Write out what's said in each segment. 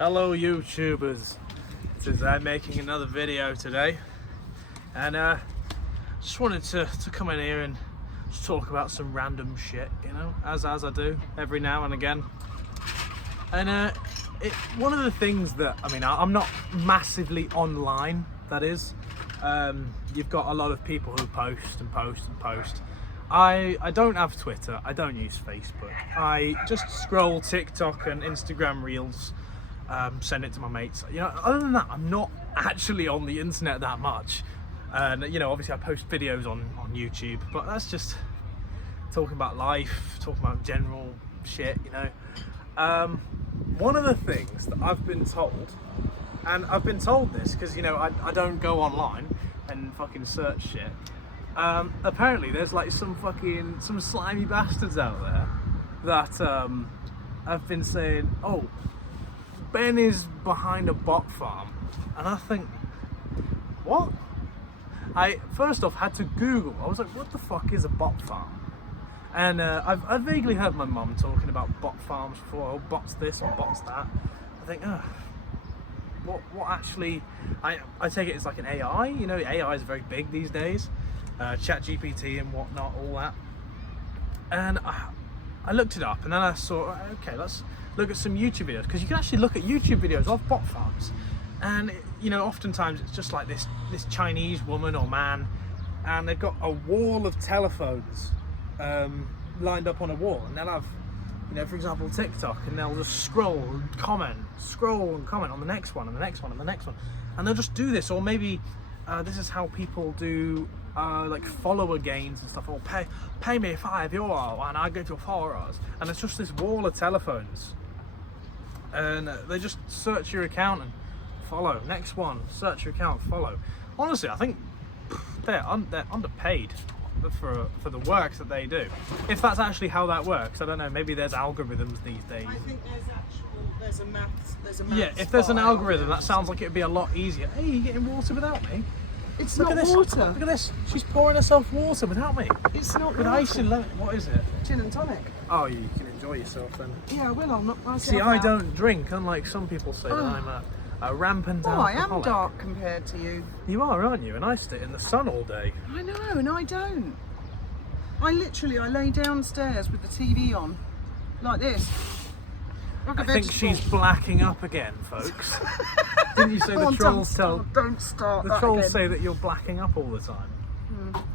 Hello YouTubers, I'm making another video today, and just wanted to come in here and just talk about some random shit, you know, as I do every now and again. And one of the things that, I mean, I'm not massively online, that is. You've got a lot of people who post and post and post. I don't have Twitter, I don't use Facebook, I just scroll TikTok and Instagram Reels, send it to my mates. You know, other than that, I'm not actually on the internet that much. And you know, obviously I post videos on YouTube, but that's just talking about life, talking about general shit, you know. One of the things that I've been told, and I've been told this because, you know, I don't go online and fucking search shit. Apparently there's like some slimy bastards out there that have been saying, oh, Ben is behind a bot farm. And I think, what? I first off had to Google. I was like, what the fuck is a bot farm? And I've vaguely heard my mum talking about bot farms before. Oh, bots this and bots that. I think, what actually? I take it as like an AI. You know, AI is very big these days. ChatGPT and whatnot, all that. And I looked it up, and then I saw, okay, let's look at some YouTube videos, because you can actually look at YouTube videos of bot farms. And you know, oftentimes it's just like this Chinese woman or man, and they've got a wall of telephones lined up on a wall, and they'll have, you know, for example, TikTok, and they'll just scroll and comment on the next one and the next one and the next one, and they'll just do this. Or maybe this is how people do like follower gains and stuff. Or pay me €5 and I get your followers, and it's just this wall of telephones, and they just search your account and follow. Next one, search your account, follow. Honestly, I think they're underpaid for the work that they do. If that's actually how that works, I don't know. Maybe there's algorithms these days. I think there's a maths. Yeah, if there's an algorithm, that sounds like it'd be a lot easier. Hey, you getting water without me? It's Look not at this. water. Look at this. She's pouring herself water without me. It's not With water. ice and lemon. What is it? Gin and tonic. Oh, you can enjoy yourself then. Yeah, I will. I'm not. See, I don't drink, unlike some people say that I'm a rampant alcoholic. I am dark compared to you. You are, aren't you? And I sit in the sun all day. I know, and I don't. I lay downstairs with the TV on, like this. Like a I think vegetable. she's blacking up again, folks. Didn't you say Come the on, trolls don't start the that trolls again. say that you're blacking up all the time?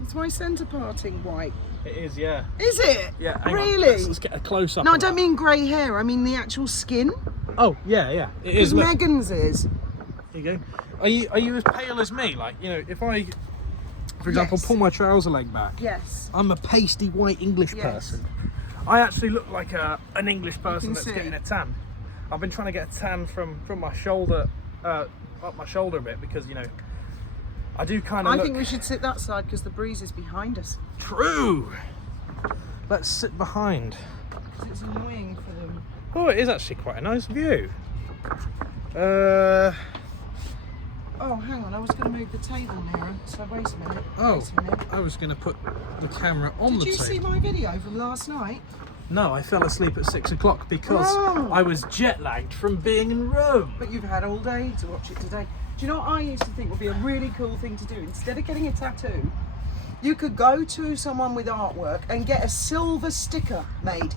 It's my centre parting white. It is, yeah. Is it? Yeah. Hang on. Really? Let's get a close up. No, I of don't that. mean grey hair. I mean the actual skin. Oh, yeah. It Because is. Look. Megan's is. There you go. Are you as pale as me? Like, you know, if I, for example, Yes. pull my trouser leg back, Yes. I'm a pasty white English Yes. person. I actually look like an English person that's see. getting a tan. I've been trying to get a tan from my shoulder, up my shoulder a bit, because, you know, I do kind of I look... think we should sit that side because the breeze is behind us. True! Let's sit behind. It's annoying for them. Oh, it is actually quite a nice view. Oh, hang on, I was going to move the table nearer, so wait a minute. Oh, Wait a minute. I was going to put the camera on the Did you table. see my video from last night? No, I fell asleep at 6 o'clock because Oh. I was jet lagged from being in Rome. But you've had all day to watch it today. Do you know what I used to think would be a really cool thing to do? Instead of getting a tattoo, you could go to someone with artwork and get a silver sticker made.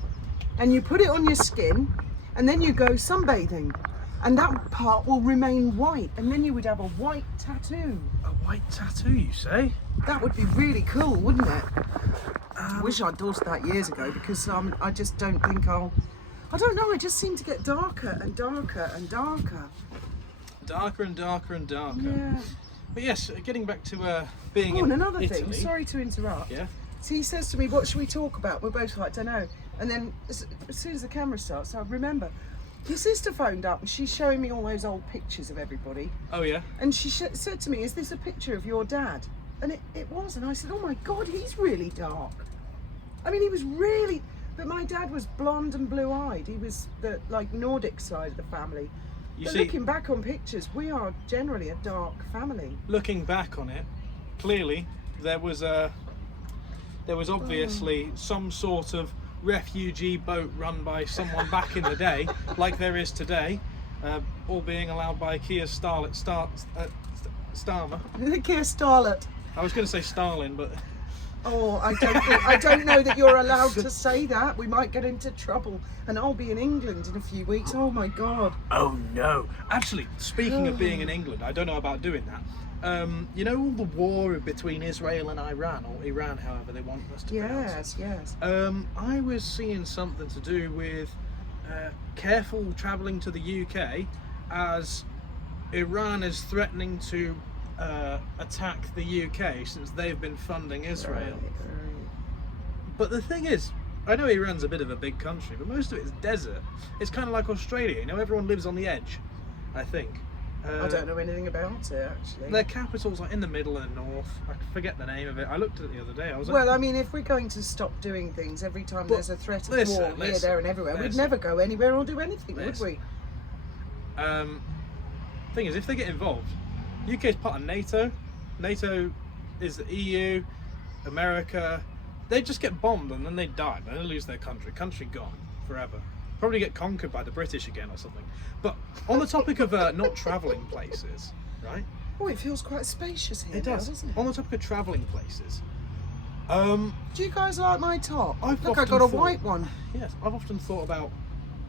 And you put it on your skin, and then you go sunbathing. And that part will remain white, and then you would have a white tattoo. A white tattoo, you say? That would be really cool, wouldn't it? I wish I'd thought of that years ago, because I just don't think I don't know, it just seemed to get darker and darker and darker. Darker and darker and darker. Yeah. But yes, getting back to being Oh, in and another Italy. thing, sorry to interrupt. Yeah. So he says to me, what should we talk about? We're both like, don't know. And then as soon as the camera starts, I remember. Your sister phoned up and she's showing me all those old pictures of everybody. Oh yeah. And she said to me, is this a picture of your dad? And it was. And I said, oh my God, he's really dark. I mean, he was really, but my dad was blonde and blue-eyed. He was the like Nordic side of the family. But looking back on pictures, we are generally a dark family. Looking back on it, clearly there was obviously some sort of refugee boat run by someone back in the day, like there is today, all being allowed by Keir Starmer. Keir Starlet. I was going to say Stalin, but Oh, I don't know that you're allowed to say that. We might get into trouble, and I'll be in England in a few weeks. Oh my God. oh no! Actually, speaking of being in England, I don't know about doing that. You know all the war between Israel and Iran, or Iran, however they want us to pronounce it. Yes. I was seeing something to do with careful travelling to the UK, as Iran is threatening to attack the UK since they've been funding Israel. Right. But the thing is, I know Iran's a bit of a big country, but most of it's desert. It's kind of like Australia, you know, everyone lives on the edge, I think. I don't know anything about it, actually. Their capital's like in the middle and north. I forget the name of it. I looked at it the other day. I was like, Well, I mean, if we're going to stop doing things every time But there's a threat of listen, war here, listen, there and everywhere, we'd listen. never go anywhere or do anything, would Listen. we? thing is, if they get involved, UK's part of NATO. NATO is the EU, America. They just get bombed and then they die. Then they lose their country. Country gone forever. Probably get conquered by the British again or something. But on the topic of not travelling places, right? Oh, it feels quite spacious here. It now, does. doesn't it? On the topic of travelling places, Do you guys like my top? I've Look, I often got a thought- white one. yes, I've often thought about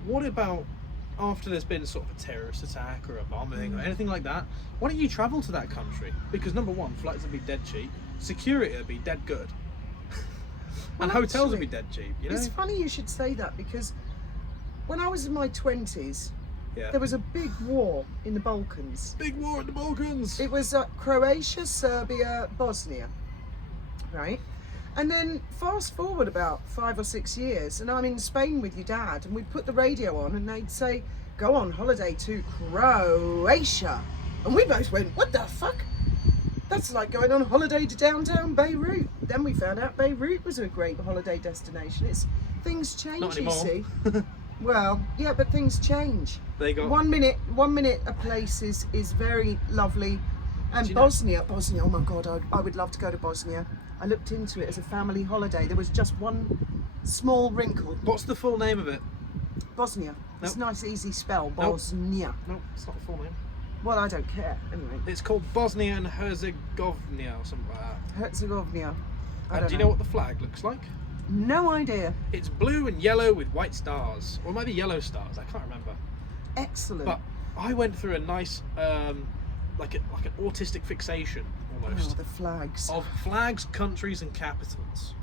what about after there's been sort of a terrorist attack or a bombing or anything like that, why don't you travel to that country? Because number one, flights would be dead cheap, security would be dead good, and Well, hotels would actually, be dead cheap, you know? It's funny you should say that, because when I was in my 20s, Yeah. there was a big war in the Balkans. Big war in the Balkans. It was Croatia, Serbia, Bosnia, right? And then fast forward about 5 or 6 years, and I'm in Spain with your dad, and we'd put the radio on, and they'd say, "Go on holiday to Croatia," and we both went, "What the fuck? That's like going on holiday to downtown Beirut." Then we found out Beirut was a great holiday destination. It's things change, Not you anymore. see. Well, yeah, but things change. They got One minute a place is very lovely, and Do you know- Bosnia, oh my God, I would love to go to Bosnia. I looked into it as a family holiday. There was just one small wrinkle. What's the full name of it? Bosnia. It's a Nope. nice, easy spell. Nope. Bosnia. No, it's not the full name. Well, I don't care. Anyway, It's called Bosnia and Herzegovina or something like that. Herzegovina. I And don't do you know what the flag looks like? No idea. It's blue and yellow with white stars, or maybe yellow stars. I can't remember. Excellent. But I went through a nice, like an autistic fixation almost Oh, the flags. of flags, countries, and capitals.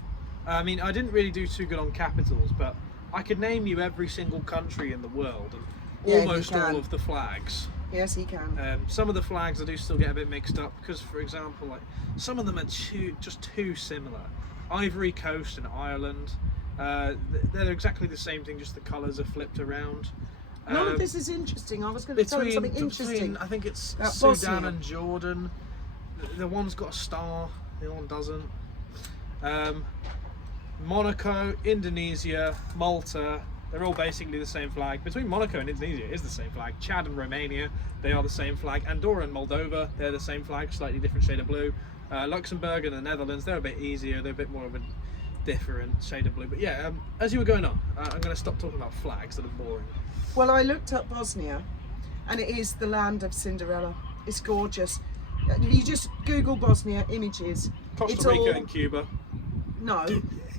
I mean, I didn't really do too good on capitals, but I could name you every single country in the world and Yeah, you almost all can. of the flags. Yes, he can. Some of the flags I do still get a bit mixed up because, for example, like some of them are just too similar. Ivory Coast and Ireland, they're exactly the same thing, just the colours are flipped around. None of this is interesting. I was going to tell him something interesting. I think it's About Sudan Bosnia. and Jordan. The one's got a star, the other one doesn't. Monaco, Indonesia, Malta, they're all basically the same flag. Between Monaco and Indonesia is the same flag. Chad and Romania, they are the same flag. Andorra and Moldova, they're the same flag, slightly different shade of blue. Luxembourg and the Netherlands, they're a bit easier, they're a bit more of a different shade of blue. But yeah, as you were going on, I'm going to stop talking about flags that are boring. Well, I looked up Bosnia, and it is the land of Cinderella. It's gorgeous. You just Google Bosnia images. Costa It's Rica all- and Cuba. No,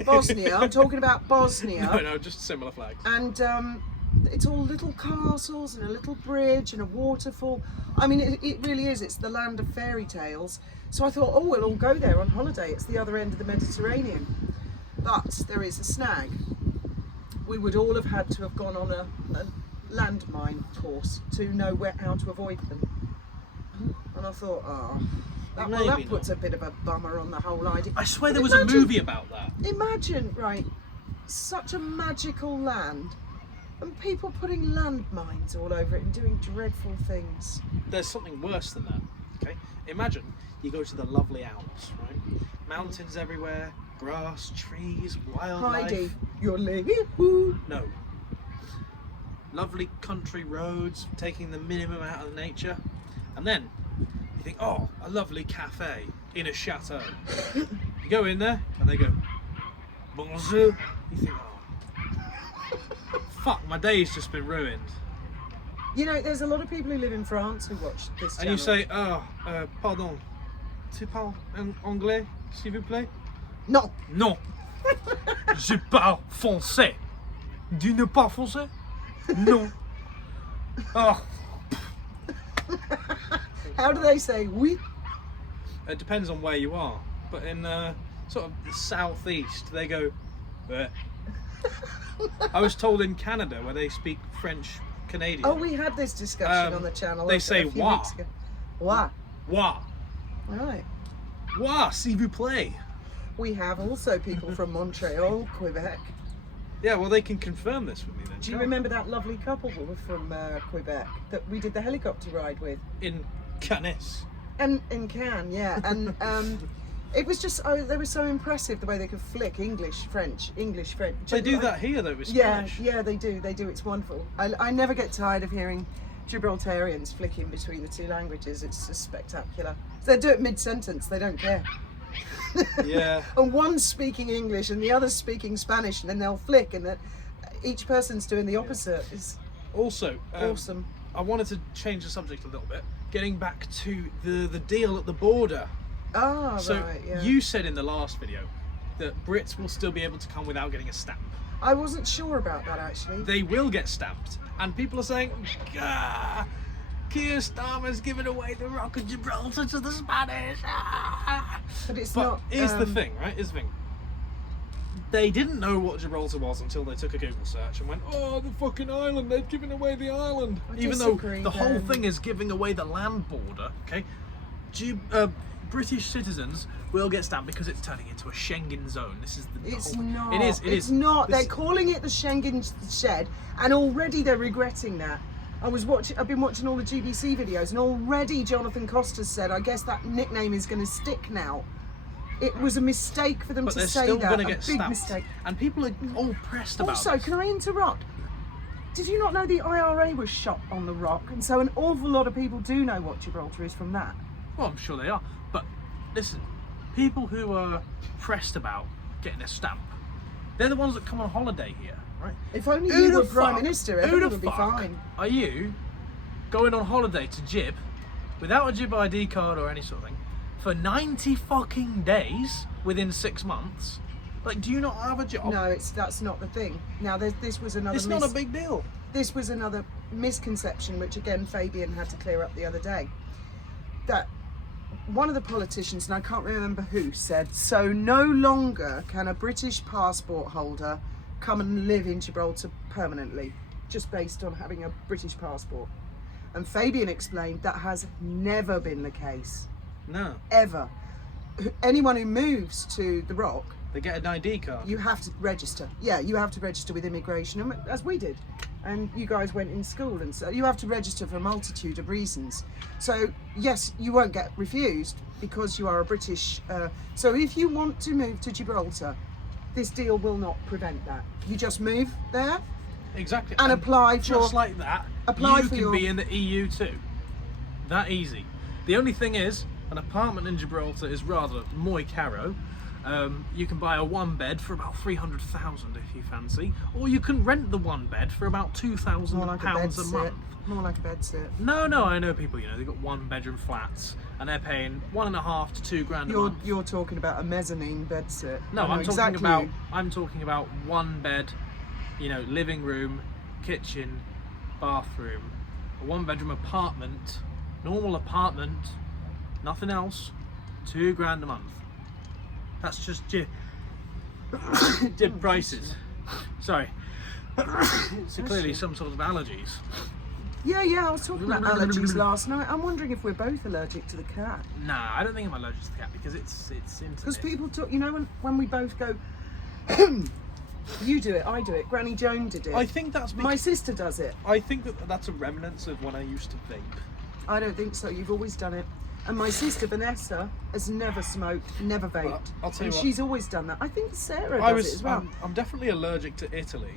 Bosnia. I'm talking about Bosnia. No, just similar flags. And it's all little castles and a little bridge and a waterfall. I mean, it really is. It's the land of fairy tales. So I thought, oh, we'll all go there on holiday. It's the other end of the Mediterranean. But there is a snag. We would all have had to have gone on a landmine course to know how to avoid them. And I thought, that Maybe puts a bit of a bummer on the whole idea. I swear there But was a imagine- movie about that. Imagine, right, such a magical land, and people putting landmines all over it and doing dreadful things. There's something worse than that. Okay, imagine you go to the lovely Alps, right? Mountains everywhere, grass, trees, wildlife. Heidi, you're living. No. Lovely country roads, taking the minimum out of nature, and then you think, oh, a lovely cafe in a chateau. You go in there, and they go, bonjour. You think, oh, fuck, my day's just been ruined. You know, there's a lot of people who live in France who watch this channel. And you say, pardon, tu parles en anglais, s'il vous plaît? No. Non. Je parle français. Tu ne parles français? Non. Oh. How do they say oui? It depends on where you are, but in sort of the southeast, they go. Bleh. I was told in Canada where they speak French Canadian. Oh, we had this discussion on the channel. They a say few "wa." weeks ago. Wa. Wa. Right. Wa, s'il vous plaît. We have also people from Montreal, Quebec. Yeah, well, they can confirm this with me then. Do you remember that lovely couple that were from Quebec that we did the helicopter ride with? In Canis. And in Cannes, yeah. And it was just, they were so impressive the way they could flick English, French. They do that here though with Yeah, Spanish. yeah, they do. It's wonderful. I never get tired of hearing Gibraltarians flicking between the two languages. It's just spectacular. They do it mid-sentence. They don't care. Yeah. And one's speaking English and the other's speaking Spanish, and then they'll flick, and each person's doing the opposite. Is Also, awesome. I wanted to change the subject a little bit. Getting back to the deal at the border. Ah, So right, yeah. you said in the last video that Brits will still be able to come without getting a stamp. I wasn't sure about that, actually. They will get stamped, and people are saying, "Gah, Keir Starmer's giving away the Rock of Gibraltar to the Spanish." Ah. But it's But not. here's the thing, right? Here's the thing. They didn't know what Gibraltar was until they took a Google search and went, "Oh, the fucking island! They've given away the island." I Even though disagree, the whole then. thing is giving away the land border. Okay, British citizens will get stamped because it's turning into a Schengen zone. This is the It's whole, not. It is. It's not. This- They're calling it the Schengen shed, and already they're regretting that. I've been watching all the GBC videos, and already Jonathan Costa's said, "I guess that nickname is going to stick now." It was a mistake for them But to they're say still that. going to A get big stamped. mistake. And people are all pressed about Also, this. can I interrupt? Did you not know the IRA was shot on the Rock? And so an awful lot of people do know what Gibraltar is from that. Well, I'm sure they are. But listen, people who are pressed about getting a stamp, they're the ones that come on holiday here, right? If only Who you the were Prime fuck- Minister, who everyone the would be fuck fine. Are you going on holiday to Gib without a Gib ID card or any sort of thing for 90 fucking days within 6 months? Like, do you not have a job? No, that's not the thing. Now, this was another. It's not a big deal. This was another misconception, which again Fabian had to clear up the other day. That one of the politicians, and I can't remember who, said, "So no longer can a British passport holder come and live in Gibraltar permanently, just based on having a British passport." And Fabian explained that has never been the case, No. ever. Anyone who moves to the Rock, They get an ID card. you have to register. Yeah, you have to register with immigration, as we did. And you guys went in school, and so you have to register for a multitude of reasons. So yes, you won't get refused because you are a British. So if you want to move to Gibraltar, this deal will not prevent that. You just move there Exactly. and apply for. Just like that, apply you for can your- be in the EU too. That easy. The only thing is, an apartment in Gibraltar is rather muy caro. You can buy a one bed for about 300,000 if you fancy, or you can rent the one bed for about £2,000 more like a bed a sit. month. More like a bed sit. No, I know people. They've got one bedroom flats and they're paying $1.5 to £2,000 a month. You're talking about a mezzanine bed sit. No, I know I'm talking about one bed, living room, kitchen, bathroom, a one bedroom apartment, normal apartment, nothing else, £2,000 a month. That's just Gib prices. Sorry. So clearly some sort of allergies. Yeah, I was talking about allergies last night. I'm wondering if we're both allergic to the cat. Nah, I don't think I'm allergic to the cat because it's intimate. Because people talk, when we both go, you do it, I do it, Granny Joan did it. I think that's My sister does it. I think that's a remnants of when I used to vape. I don't think so, you've always done it. And my sister Vanessa has never smoked, never vaped. Well, I'll tell you and what. she's always done that. I think Sarah does it as well. I'm definitely allergic to Italy.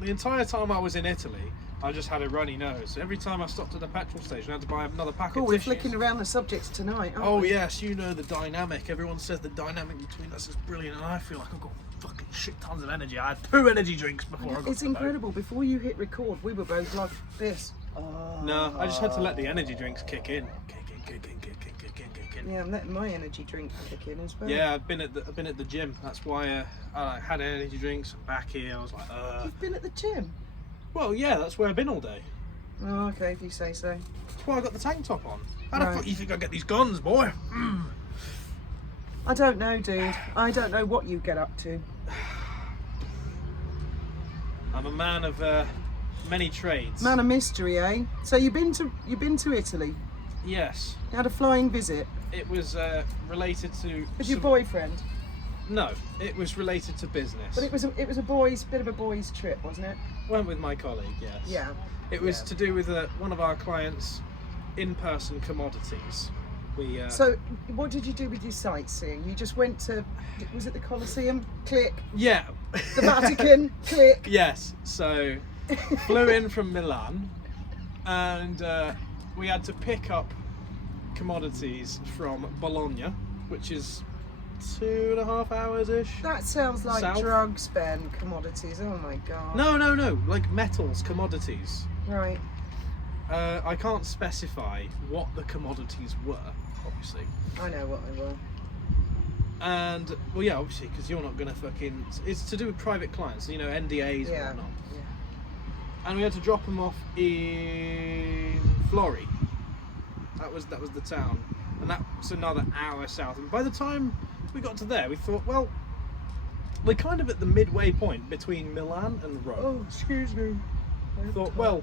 The entire time I was in Italy, I just had a runny nose. Every time I stopped at a petrol station, I had to buy another packet Cool, of we're tissues. flicking around the subjects tonight, aren't Oh we? yes, you know the dynamic. Everyone says the dynamic between us is brilliant, and I feel like I've got fucking shit tons of energy. I had 2 energy drinks before I got It's to the boat. incredible. Before you hit record, we were both like this. Oh. No, I just had to let the energy drinks kick in. Kick in. Yeah, I'm letting my energy drink kick in as well. Yeah, I've been at the gym. That's why I had energy drinks. I'm back here. I was like, You've been at the gym? Well, yeah, that's where I've been all day. Oh, okay, if you say so. That's why I got the tank top on. How the Right. fuck you think I get these guns, boy? I don't know, dude. I don't know what you get up to. I'm a man of many trades. Man of mystery, eh? So you've been to Italy? Yes. You had a flying visit It was related to. with your boyfriend, No, it was related to business. but it was a bit of a boys' trip, wasn't it? Went with my colleague. Yes. Yeah. It was Yeah. to do with one of our clients' in-person commodities. We. So, what did you do with your sightseeing? You just went to, was it the Colosseum? Click. Yeah. The Vatican? Click. Yes. So, flew in from Milan, and we had to pick up commodities from Bologna, which is 2.5 hours ish. That sounds like South. drugs, Ben. Commodities. Oh my god. No, like metals, commodities. Right. I can't specify what the commodities were, obviously. I know what they were. And, well, yeah, obviously, because you're not going to fucking... It's to do with private clients, you know, NDAs Yeah. and whatnot. Yeah. And we had to drop them off in Florey. That was the town. And that's another hour south. And by the time we got to there, we thought, well, we're kind of at the midway point between Milan and Rome. Oh, excuse me. Thought, well,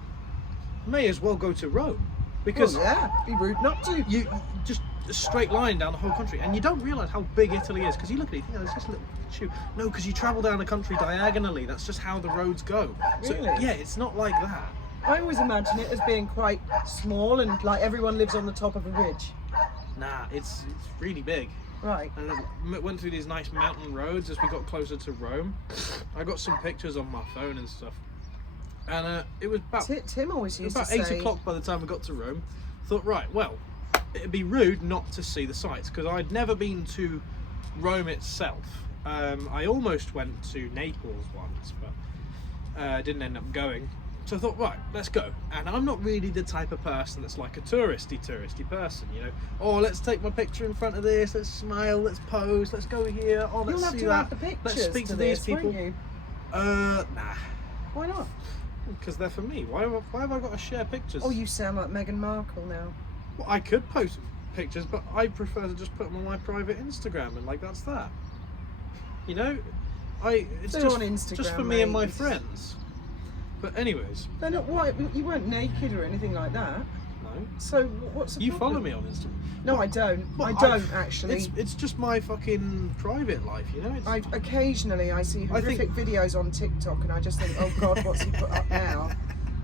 may as well go to Rome. Because yeah, be rude not to. you just a straight line down the whole country, and you don't realise how big Italy is, because you look at it, you think, oh, there's just a little shoe. No, because you travel down the country diagonally. That's just how the roads go. So Really? yeah, it's not like that. I always imagine it as being quite small and like everyone lives on the top of a ridge. Nah, it's really big. Right. And then went through these nice mountain roads as we got closer to Rome. I got some pictures on my phone and stuff. And it was about Tim always used to about say. 8 o'clock by the time we got to Rome. Thought, right, well, it'd be rude not to see the sights, because I'd never been to Rome itself. I almost went to Naples once, but didn't end up going. So I thought, right, let's go. And I'm not really the type of person that's like a touristy person, you know. Oh, let's take my picture in front of this, let's smile, let's pose, let's go here, oh, let's You'll have see to that. add the pictures Let's speak to this, these people. won't you? Nah, Why not? because they're for me. Why have I got to share pictures? Oh, you sound like Meghan Markle now. Well, I could post pictures, but I prefer to just put them on my private Instagram, and like that's that. You know, it's They're just on Instagram, just for me and my mate. friends. But anyways, They're not white. You weren't naked or anything like that. no. So what's the You problem? follow me on Instagram. No, I don't. Well, I don't actually. It's just my fucking private life, you know. It's, Occasionally I see I think- horrific videos on TikTok and I just think, oh God, what's he put up now?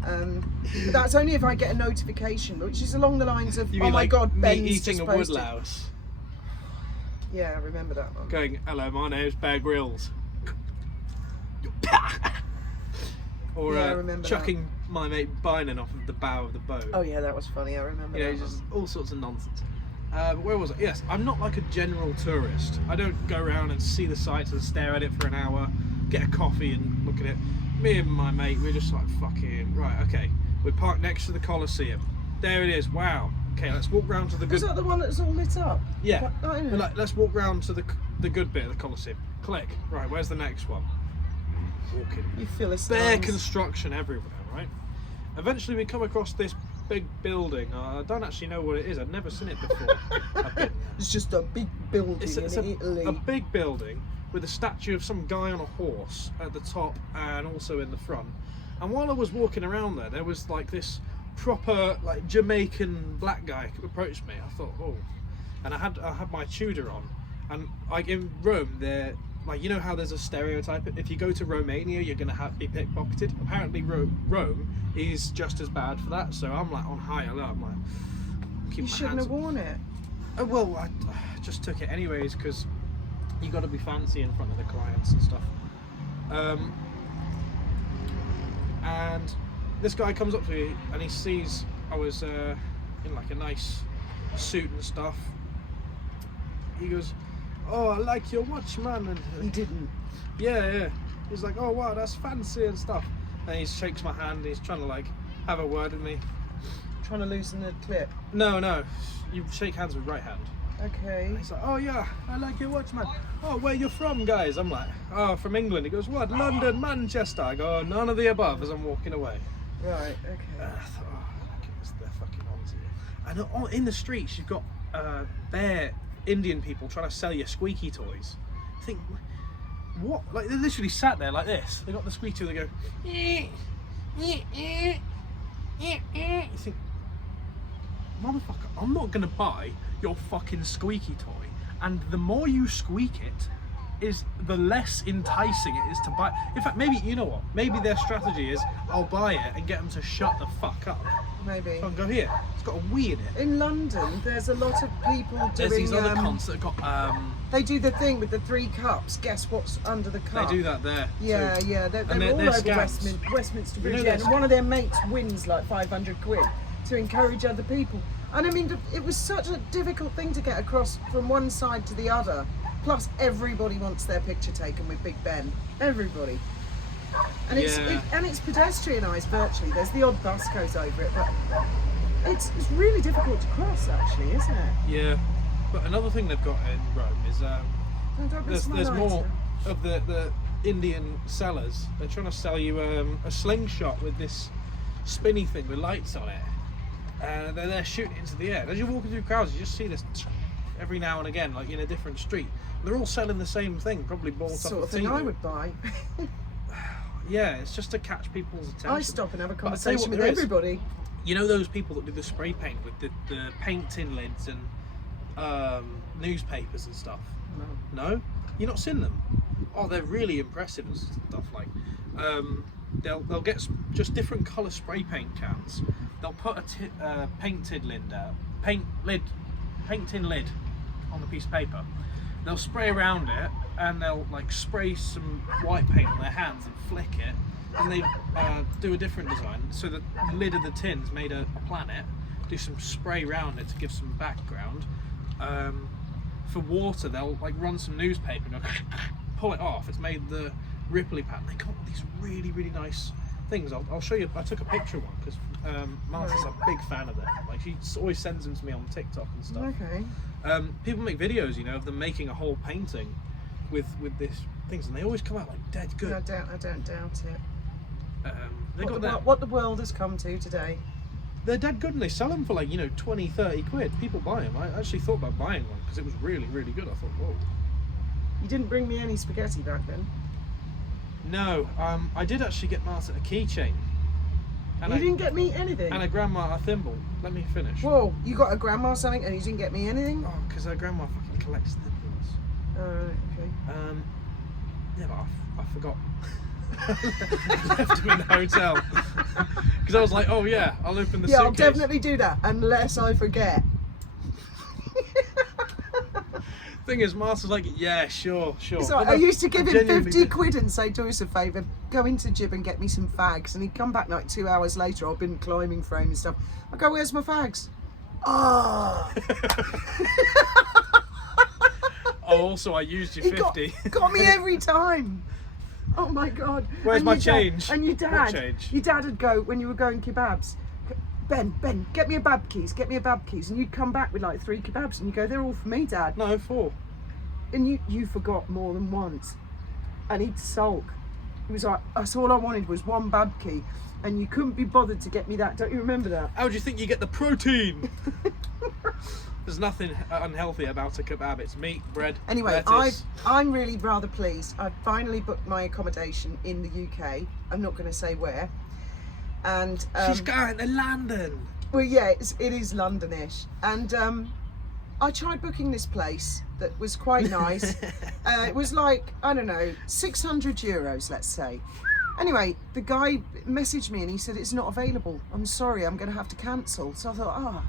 But that's only if I get a notification, which is along the lines of, you oh mean my like God, me Ben's eating just a posted. woodlouse, Yeah, I remember that one. going, hello, my name's Bear Grylls. Or Yeah, I remember chucking my mate Bynon off of the bow of the boat. Oh yeah, that was funny. I remember. You know, that just one. all sorts of nonsense. But where was I? Yes, I'm not like a general tourist. I don't go around and see the sights and stare at it for an hour, get a coffee and look at it. Me and my mate, we're just like, fucking, right, okay. We're parked next to the Colosseum. There it is, wow. Okay, let's walk round to the good... Was that the one that's all lit up? Yeah. I don't know. We're like, let's walk round to the good bit of the Colosseum. Click. Right, where's the next one? Walking. You Philistines. Bare construction everywhere, right? Eventually we come across this big building. I don't actually know what it is. I've never seen it before. I've been there. It's just a big building It's in Italy. a big building with a statue of some guy on a horse at the top and also in the front. And while I was walking around there was like this proper like Jamaican black guy approached me. I thought, oh, and I had my Tudor on, and like in Rome, there, like, you know how there's a stereotype, if you go to Romania you're gonna be pickpocketed. Apparently Rome is just as bad for that. So I'm like on high alert. I'm like, keep You my shouldn't hands have up. worn it. Well, I just took it anyways because you got to be fancy in front of the clients and stuff. And this guy comes up to me and he sees I was in like a nice suit and stuff. He goes, "Oh, I like your watch, man." And He didn't. yeah. He's like, "Oh wow, that's fancy and stuff." And he shakes my hand and he's trying to like have a word with me. Trying to loosen the clip. No. You shake hands with right hand. Okay. He's like, oh yeah, I like your watch, man. Oh, where you from, guys? I'm like, oh, from England. He goes, what? London, Manchester. I go, none of the above, as I'm walking away. Right, okay. I thought, oh, goodness, they're fucking on to you. And in the streets, you've got bare Indian people trying to sell you squeaky toys. I think, what? Like, they literally sat there like this. They got the squeaky toy, they go, you think, motherfucker, I'm not gonna buy your fucking squeaky toy, and the more you squeak it is the less enticing it is to buy. In fact, maybe, you know what, maybe their strategy is I'll buy it and get them to shut the fuck up. Maybe. So I can go, here, it's got a wee in it. In London, there's a lot of people doing... There's these other cons that have got they do the thing with the 3 cups. Guess what's under the cup? they do that there Yeah, too. yeah. They're And all they're over scams. Westminster Bridge. know Yeah, they're and one of their mates wins like 500 quid to encourage other people. And I mean, it was such a difficult thing to get across from one side to the other. Plus, everybody wants their picture taken with Big Ben. Everybody. And Yeah. it's pedestrianised virtually. There's the odd bus goes over it, but it's really difficult to cross, actually, isn't it? Yeah, but another thing they've got in Rome is No, don't miss my there's lighter. more of the Indian sellers. They're trying to sell you a slingshot with this spinny thing with lights on it, and they're shooting it into the air. As you're walking through crowds, you just see this every now and again, like in a different street. They're all selling the same thing, probably bought off Sort the of thing TV. I would buy. Yeah, it's just to catch people's attention. I stop and have a But I'll tell you conversation what with there is. everybody. You know those people that do the spray paint with the paint tin lids and newspapers and stuff? No? You're not seen them? Oh, they're really impressive and stuff. Like, they'll get just different colour spray paint cans. They'll put a paint tin lid on the piece of paper. They'll spray around it, and they'll like spray some white paint on their hands and flick it, and they do a different design. So the lid of the tin's made a planet. Do some spray around it to give some background. For water, they'll like run some newspaper and pull it off. It's made the Ripley pattern. They come up with these really nice things. I'll show you. I took a picture of one because Martha's a big fan of them. Like, she always sends them to me on TikTok and stuff. Okay. People make videos, of them making a whole painting with this things, and they always come out like dead good. I don't doubt it. What the world has come to today. they're dead good, and they sell them for like 20, 30 quid. People buy them. I actually thought about buying one because it was really good. I thought, whoa. You didn't bring me any spaghetti back then. No, I did actually get Martha a keychain. You didn't get me anything. And a grandma a thimble. Let me finish. Whoa, you got a grandma something and you didn't get me anything? Oh, because her grandma fucking collects thimbles. Okay. Yeah, but I forgot. I left him in the hotel because I was like, oh yeah, I'll open the Yeah, suitcase. I'll definitely do that unless I forget. Thing is, Martha's like, yeah, sure. So But I no, used to give him genuinely 50 did. quid and say, do us a favour, go into Jib and get me some fags. And he'd come back like 2 hours later. I've been climbing frame and stuff. I go, where's my fags? Oh. Oh, also, I used your 50. Got me every time. Oh my God. Where's And my your change? And your What dad. change? Your dad would go, when you were going kebabs, Ben, get me a babkeys, and you'd come back with like 3 kebabs, and you go, they're all for me, Dad. No, 4. And you forgot more than once, and he'd sulk. He was like, that's all I wanted was 1 babkey, and you couldn't be bothered to get me that. Don't you remember that? How do you think you get the protein? There's nothing unhealthy about a kebab. It's meat, bread, Anyway, lettuce. I'm really rather pleased. I've finally booked my accommodation in the UK. I'm not going to say where. And She's going to London. well, yeah, it is Londonish, and I tried booking this place that was quite nice. It was like, I don't know, 600 euros, let's say. Anyway, the guy messaged me and he said it's not available. I'm sorry, I'm going to have to cancel. So I thought,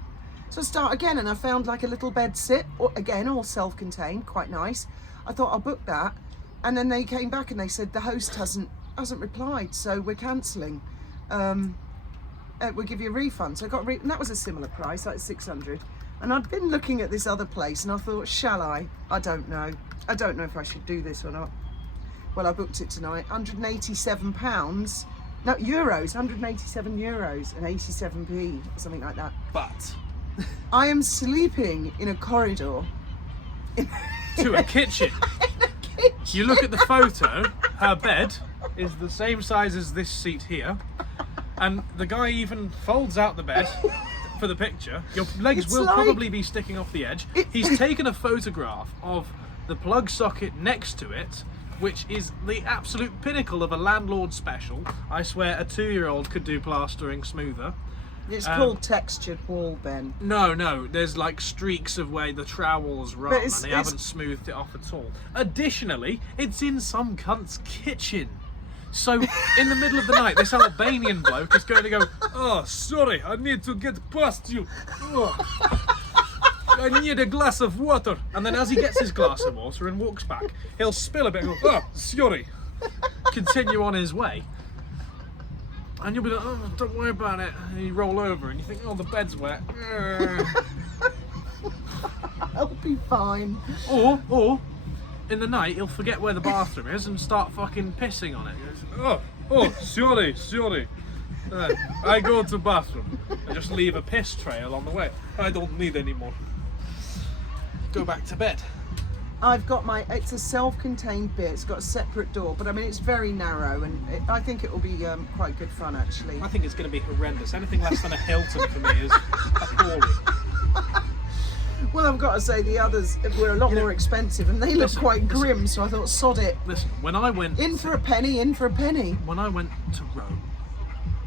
So I start again, and I found like a little bed sit, again all self-contained, quite nice. I thought I'll book that, and then they came back and they said the host hasn't replied, so we're cancelling. We'll give you a refund. So I got and that was a similar price, like 600. And I'd been looking at this other place, and I thought, shall I? I don't know if I should do this or not. Well, I booked it tonight, £187. No, euros, 187 euros and 87p, or something like that. But I am sleeping in a corridor. to a kitchen. You look at the photo, her bed is the same size as this seat here, and the guy even folds out the bed for the picture. Your legs will probably be sticking off the edge. He's taken a photograph of the plug socket next to it, which is the absolute pinnacle of a landlord special. I swear a 2-year-old could do plastering smoother. It's called textured wall, Ben. No, there's like streaks of where the trowels run and they haven't smoothed it off at all. Additionally, it's in some cunt's kitchen. So, in the middle of the night, this Albanian bloke is going to go, "Oh, sorry, I need to get past you. Oh, I need a glass of water." And then as he gets his glass of water and walks back, he'll spill a bit and go, "Oh, sorry." Continue on his way. And you'll be like, "Oh, don't worry about it." And you roll over and you think, "Oh, the bed's wet." I'll be fine. Or, in the night, he'll forget where the bathroom is and start fucking pissing on it. He goes, oh, sorry. I go to bathroom. And just leave a piss trail on the way. I don't need any more. Go back to bed. I've got it's a self-contained bit. It's got a separate door, but I mean it's very narrow, and I think it will be quite good fun actually. I think it's going to be horrendous. Anything less than a Hilton for me is appalling. Well, I've got to say the others were a lot more expensive, and they look quite grim. So I thought, sod it. Listen, when I went in for a penny. When I went to Rome,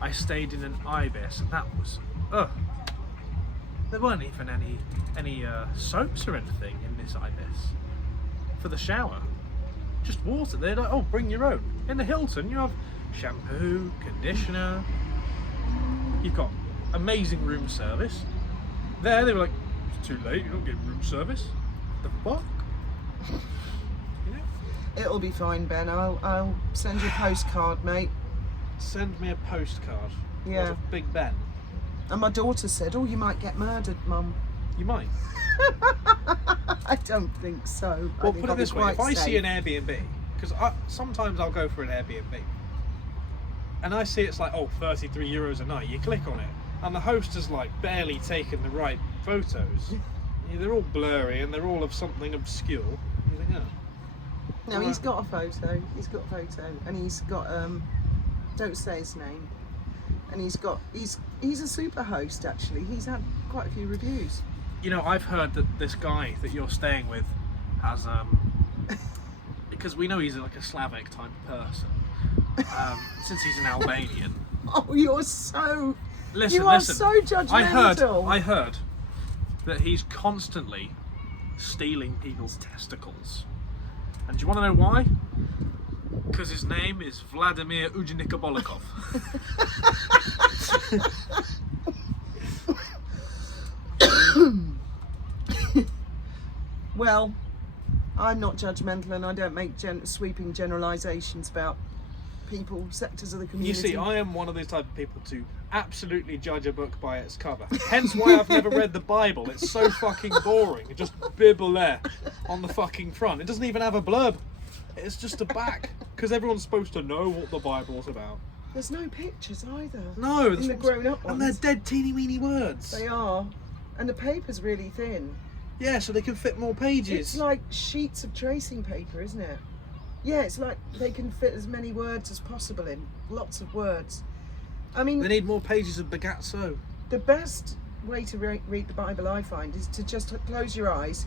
I stayed in an ibis, and that was there weren't even any soaps or anything in this ibis for the shower. Just water. They're like, "Oh, bring your own." In the Hilton, you have shampoo, conditioner. You've got amazing room service. There, they were like, "It's too late. You don't get room service." The fuck? You know? It'll be fine, Ben. I'll send you a postcard, mate. Send me a postcard. Yeah. What of Big Ben? And my daughter said, "Oh, you might get murdered, Mum." You might. I don't think so. Well, put it this way: if I see an Airbnb, because sometimes I'll go for an Airbnb, and I see it's like, oh, 33 euros a night. You click on it, and the host has like barely taken the right photos. They're all blurry and they're all of something obscure. You think, oh. No, he's got a photo. And he's got don't say his name. And he's a super host actually. He's had quite a few reviews. You know, I've heard that this guy that you're staying with has because we know he's like a Slavic type of person. Since he's an Albanian. Oh, you're so listen. So judgmental. I heard that he's constantly stealing people's testicles. And do you want to know why? Because his name is Vladimir Ujenikobolikov. Well, I'm not judgmental, and I don't make sweeping generalisations about people, sectors of the community. You see, I am one of those type of people to absolutely judge a book by its cover. Hence why I've never read the Bible. It's so fucking boring. It just bibble there on the fucking front. It doesn't even have a blurb. It's just a back. Because everyone's supposed to know what the Bible's about. There's no pictures either. No, in the grown-up ones. And they're dead teeny-weeny words. They are. And the paper's really thin. Yeah, so they can fit more pages. It's like sheets of tracing paper, isn't it? Yeah, it's like they can fit as many words as possible in. Lots of words. I mean... They need more pages of Bagatso. The best way to read the Bible, I find, is to just close your eyes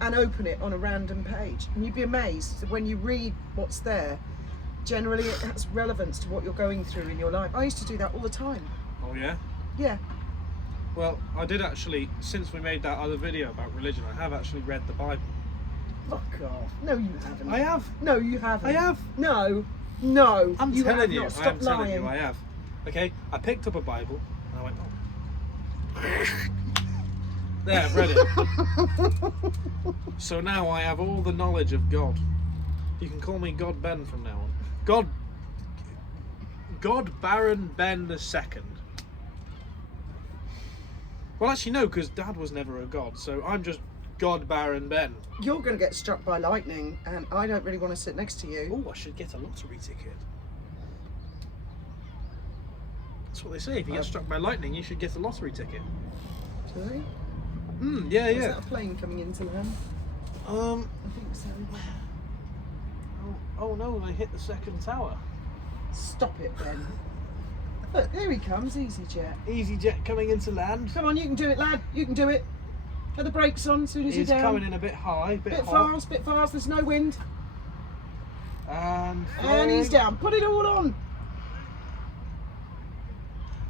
and open it on a random page. And you'd be amazed that when you read what's there, generally it has relevance to what you're going through in your life. I used to do that all the time. Oh, yeah? Yeah. Well, I did actually, since we made that other video about religion, I have actually read the Bible. Fuck off. No, you haven't. I have. No, you haven't. I have. No. I'm you telling you. Stop I'm telling lying. you, I have. Okay, I picked up a Bible and I went, oh. There, I've read it. So now I have all the knowledge of God. You can call me God Ben from now on. God Baron Ben II. Well, actually, no, because Dad was never a god, so I'm just God Baron Ben. You're going to get struck by lightning, and I don't really want to sit next to you. Oh, I should get a lottery ticket. That's what they say. If you get struck by lightning, you should get a lottery ticket. Really? Yeah, Is yeah. that a plane coming into land? I think so. Oh no, they hit the second tower. Stop it, Ben. Look, there he comes, EasyJet. EasyJet coming into land. Come on, you can do it, lad. You can do it. Put the brakes on as soon as He's you're down. coming in a bit high, bit fast, bit fast. There's no wind. And he's down. Put it all on.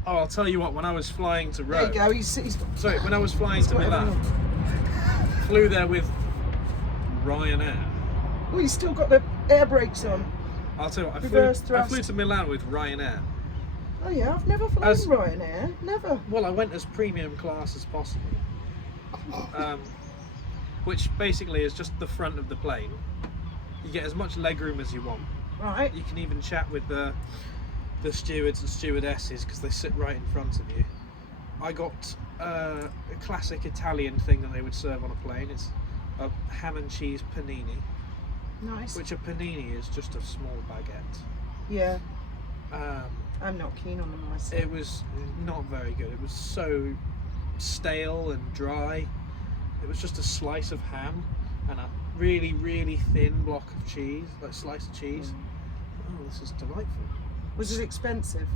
Oh, I'll tell you what. When I was flying to Rome, There you go. sorry, when I was flying to got Milan, everything flew there with Ryanair. Oh, he's still got the air brakes on. I'll tell you what. I Reverse flew thrust. to Milan with Ryanair. Oh yeah, I've never flown Ryanair. Never. Well, I went as premium class as possible, which basically is just the front of the plane. You get as much legroom as you want. Right. You can even chat with the stewards and stewardesses because they sit right in front of you. I got a classic Italian thing that they would serve on a plane. It's a ham and cheese panini. Nice. Which a panini is just a small baguette. Yeah. I'm not keen on them myself. It was not very good. It was so stale and dry. It was just a slice of ham and a really, really thin block of cheese, like slice of cheese. Oh, this is delightful. Was it expensive?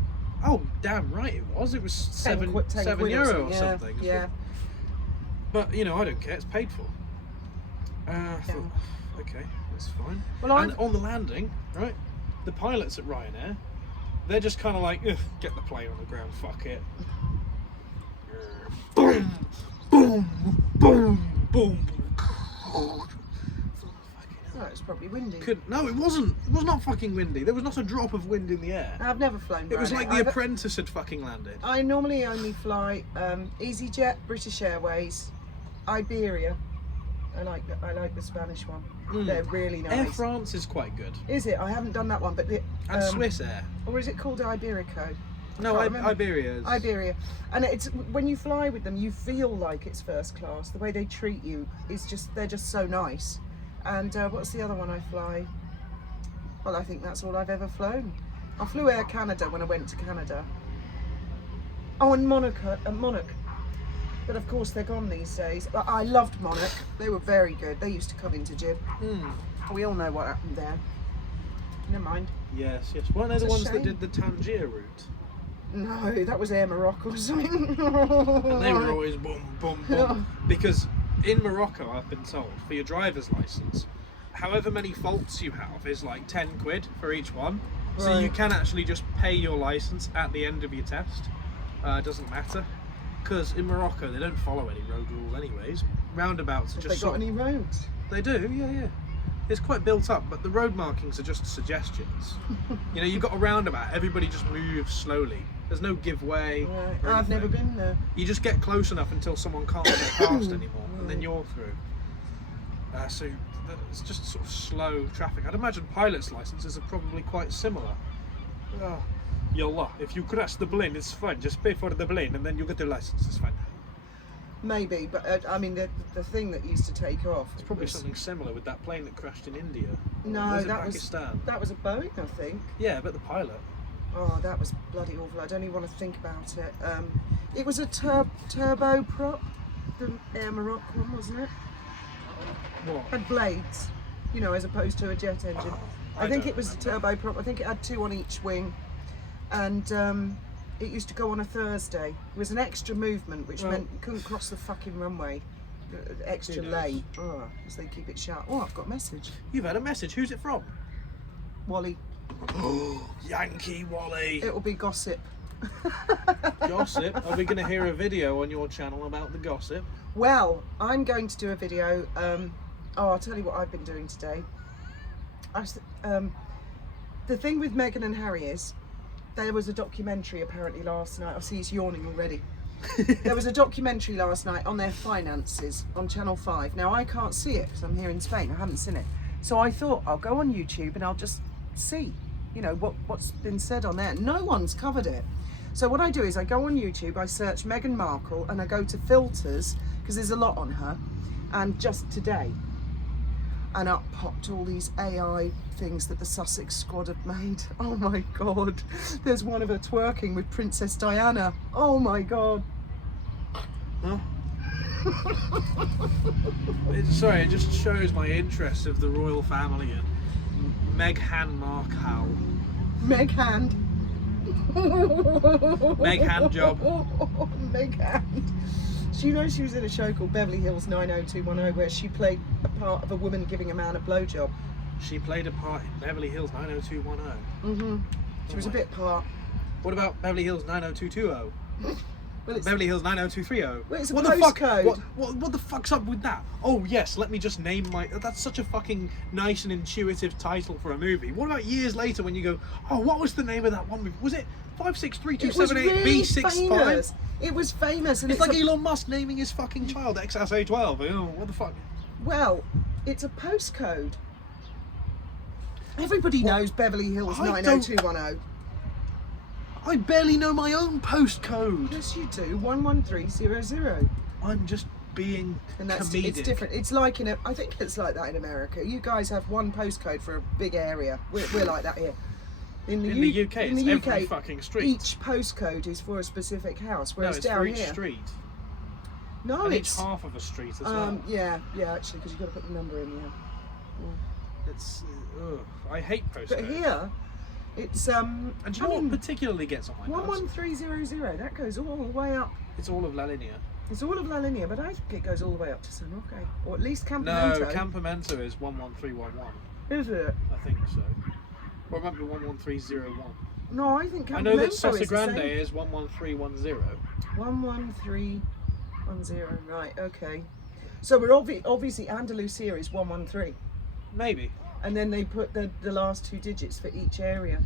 Oh, damn right it was. It was 7 quid euro or yeah, something. Yeah. But, you know, I don't care. It's paid for. I thought, okay, that's fine. Well, and on the landing, right, the pilots at Ryanair, they're just kind of like, ugh, get the plane on the ground, fuck it. Boom, boom, boom, boom. Oh, it was probably windy. No, it wasn't. It was not fucking windy. There was not a drop of wind in the air. I've never flown Ryanair. It was like The Apprentice had fucking landed. I normally only fly EasyJet, British Airways, Iberia. I like the Spanish one. They're really nice. Air France is quite good. Is it? I haven't done that one, but And Swiss Air. Or is it called Iberico? No, Iberia is. Iberia, and it's when you fly with them, you feel like it's first class. The way they treat you is they're just so nice. And what's the other one I fly? Well, I think that's all I've ever flown. I flew Air Canada when I went to Canada. Oh, and Monarch. But of course they're gone these days. But I loved Monarch. They were very good. They used to come into Gib. We all know what happened there. Never mind. Yes. Weren't they the ones that did the Tangier route? No, that was Air Morocco or something. And they were always boom, boom, boom. Because in Morocco, I've been told, for your driver's license, however many faults you have is like 10 quid for each one. Right. So you can actually just pay your license at the end of your test. It doesn't matter. Because in Morocco, they don't follow any road rules anyways. Roundabouts are just Have they got any roads? They do, yeah. It's quite built up, but the road markings are just suggestions. You know, you've got a roundabout, everybody just moves slowly. There's no give way. Right. I've never been there. You just get close enough until someone can't get past anymore, and then you're through. So it's just sort of slow traffic. I'd imagine pilots' licenses are probably quite similar. Yallah, if you crash the plane, it's fine. Just pay for the plane, and then you get the license. It's fine. Maybe, but I mean, the thing that used to take off. It's probably something similar with that plane that crashed in India. No, that Pakistan? That was a Boeing, I think. Yeah, but the pilot. Oh, that was bloody awful. I don't even want to think about it. It was a turboprop, the Air Morocco one, wasn't it? What? Had blades, you know, as opposed to a jet engine. I think it was a turboprop. I think it had 2 on each wing, and it used to go on a Thursday. It was an extra movement, which meant you couldn't cross the fucking runway. Extra late, as they keep it shut. Oh, I've got a message. You've had a message. Who's it from? Wally. Yankee Wally. It will be gossip. Gossip? Are we going to hear a video on your channel about the gossip? Well, I'm going to do a video. I'll tell you what I've been doing today. The thing with Meghan and Harry is, there was a documentary apparently last night. I see he's yawning already. There was a documentary last night on their finances on Channel 5. Now, I can't see it because I'm here in Spain. I haven't seen it. So I thought I'll go on YouTube and I'll just see, you know, what's been said on there. No one's covered it. So what I do is I go on YouTube, I search Meghan Markle and I go to filters because there's a lot on her, and just today. and up popped all these AI things that the Sussex squad have made. Oh my God. There's one of her twerking with Princess Diana. Oh my God. Huh? Sorry, it just shows my interest of the royal family and Meghan Markle. Meghan. Meghan job. Meghan. Do you know she was in a show called Beverly Hills 90210 where she played a part of a woman giving a man a blowjob? She played a part in Beverly Hills 90210. Mm-hmm. She was a bit part. What about Beverly Hills 90220? Well, it's, Beverly Hills 90230. well, it's a What the fuck? postcode. What the fuck's up with that? Oh yes, let me just name my. That's such a fucking nice and intuitive title for a movie. What about years later when you go, oh, what was the name of that one movie? Was it 5632788B65? famous. It was famous, and It's like Elon Musk naming his fucking child XSA12. Oh, what the fuck? well, it's a postcode. Everybody knows Beverly Hills I 90210. I barely know my own postcode. Yes, you do. 11300. I'm just being And that's comedic. it's different. It's like I think it's like that in America. You guys have one postcode for a big area. We're like that here. In the UK, it's every fucking street. Each postcode is for a specific house, No, whereas it's down for each here, street. no, And each it's half of a street as well. yeah, actually, because you've got to put the number in here. It's. Ugh, I hate postcodes. But here, it's And do you know what particularly gets on my nerves? 11300. That goes all the way up. It's all of La Linea. It's all of La Linea, but I think it goes all the way up to San Roque, or at least Campamento. No, Campamento is 11311. Is it? I think so. Or remember 11301. No, I think Campamento I know that is Sosa the Grande same. is 11310. 11310. Right. Okay. So we're obviously Andalusia is 113, Maybe. and then they put the last two digits for each area.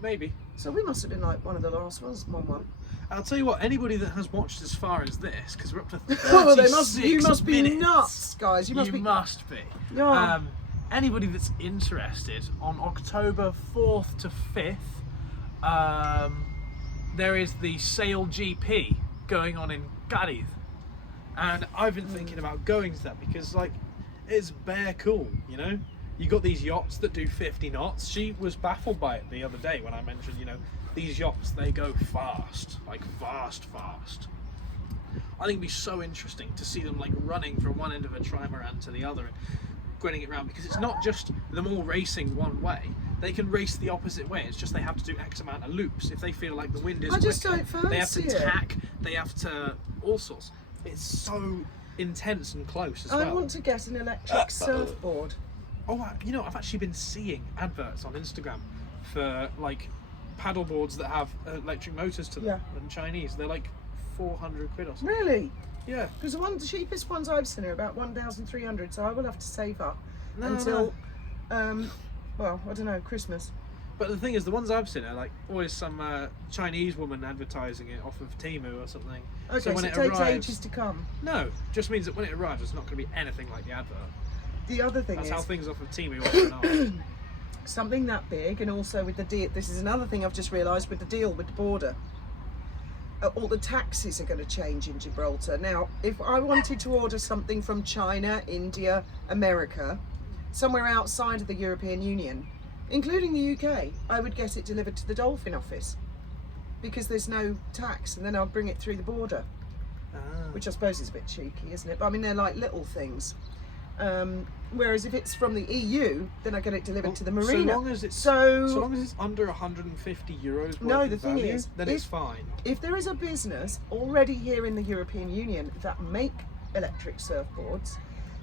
Maybe. So we must have been like one of the last ones. 11. I'll tell you what, anybody that has watched as far as this, because we're up to 36 Oh, you must be minutes. nuts, guys. You must be. Yeah. Anybody that's interested, on October 4th to 5th, there is the Sail GP going on in Cádiz. And I've been thinking about going to that because, like, it's bare cool, you know? You got these yachts that do 50 knots. She was baffled by it the other day when I mentioned, you know, these yachts, they go fast, like fast. I think it'd be so interesting to see them like running from one end of a trimaran to the other and running it around, because it's not just them all racing one way. They can race the opposite way. It's just they have to do X amount of loops. If they feel like the wind is I just quicker, don't fancy they have to it. tack, they have to all sorts. It's so intense and close as I well. want to get an electric surfboard. Oh, you know, I've actually been seeing adverts on Instagram for like paddle boards that have electric motors to them, and Chinese. They're like 400 quid or something. Really? Yeah. Because the cheapest ones I've seen are about 1,300, so I will have to save up until, well, I don't know, Christmas. But the thing is, the ones I've seen are like always some Chinese woman advertising it off of Temu or something. Okay, so when it it takes arrives, ages to come. No, just means that when it arrives, it's not going to be anything like the advert. The other thing That's is how things off of Temu often are. something that big, and also with the deal. This is another thing I've just realised with the deal with the border. All the taxes are going to change in Gibraltar. Now, if I wanted to order something from China, India, America, somewhere outside of the European Union, including the UK, I would get it delivered to the Dolphin office because there's no tax, and then I'll bring it through the border, which I suppose is a bit cheeky, isn't it? But I mean, they're like little things. Whereas if it's from the EU, then I get it delivered to the marina. So long as it's under 150 euros worth No, of the thing value, is, then it's fine. If there is a business already here in the European Union that make electric surfboards,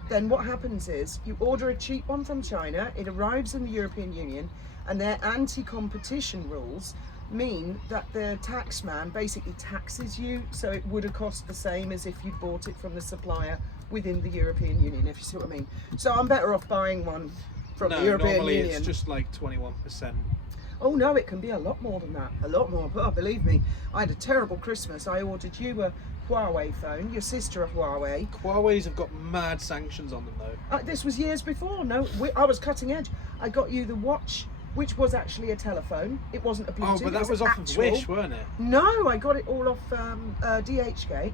then what happens is you order a cheap one from China, it arrives in the European Union, and their anti-competition rules mean that the tax man basically taxes you, so it would have cost the same as if you'd bought it from the supplier within the European Union, if you see what I mean. So I'm better off buying one from the European normally Union. it's just like 21%. Oh no, it can be a lot more than that. A lot more. Oh, believe me, I had a terrible Christmas. I ordered you a Huawei phone, your sister a Huawei. Huawei's have got mad sanctions on them though. This was years before. No, I was cutting edge. I got you the watch, which was actually a telephone. It wasn't a Bluetooth. Oh, but that was off of Wish, weren't it? No, I got it all off DHgate.